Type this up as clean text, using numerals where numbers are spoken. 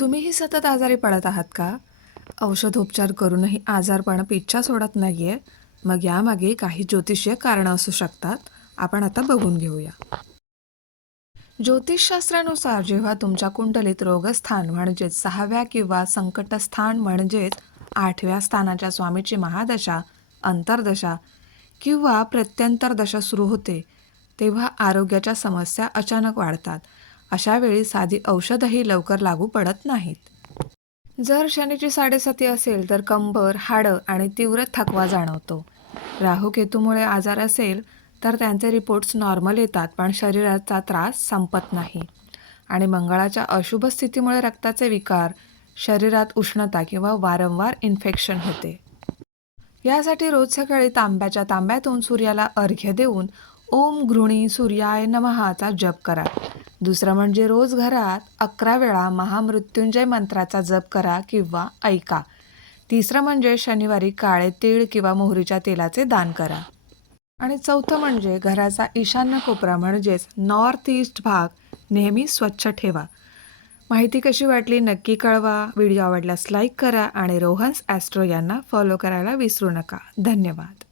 तुम्हीही सतत आजारी पडत आहात का? औषधोपचार करूनही आजारपण पिच्छा सोडत नाहीये. मग यामागे काही ज्योतिषीय कारणं असू शकतात. आपण आता बघून घेऊया. ज्योतिषशास्त्रानुसार जेव्हा तुमच्या कुंडलीत रोगस्थान म्हणजेच 6व्या किंवा संकटस्थान म्हणजेच 8व्या स्थानाच्या स्वामीची महादशा, अंतर्दशा किंवा प्रत्यंतर दशा सुरू होते, तेव्हा आरोग्याच्या समस्या अचानक वाढतात. अशा वेळी साधी औषधही लवकर लागू पडत नाहीत. जर शनीची 7.5 असेल तर कंबर, हाडं आणि तीव्र थकवा जाणवतो. राहू केतूमुळे आजार असेल तर त्यांचे रिपोर्ट्स नॉर्मल येतात, पण शरीराचा त्रास संपत नाही. आणि मंगळाच्या अशुभ स्थितीमुळे रक्ताचे विकार, शरीरात उष्णता किंवा वारंवार इन्फेक्शन होते. यासाठी रोज सकाळी तांब्याच्या तांब्यातून सूर्याला अर्घ्य देऊन ओम घृणी सूर्याय नमःचा जप करा. दुसरं म्हणजे रोज घरात 11 वेळा महामृत्युंजय मंत्राचा जप करा किंवा ऐका. तिसरं म्हणजे शनिवारी काळे तीळ किंवा मोहरीच्या तेलाचे दान करा. आणि चौथं म्हणजे घराचा ईशान्य कोपरा म्हणजेच नॉर्थ ईस्ट भाग नेहमी स्वच्छ ठेवा. माहिती कशी वाटली नक्की कळवा. व्हिडिओ आवडल्यास लाईक करा आणि रोहन्स ॲस्ट्रो यांना फॉलो करायला विसरू नका. धन्यवाद.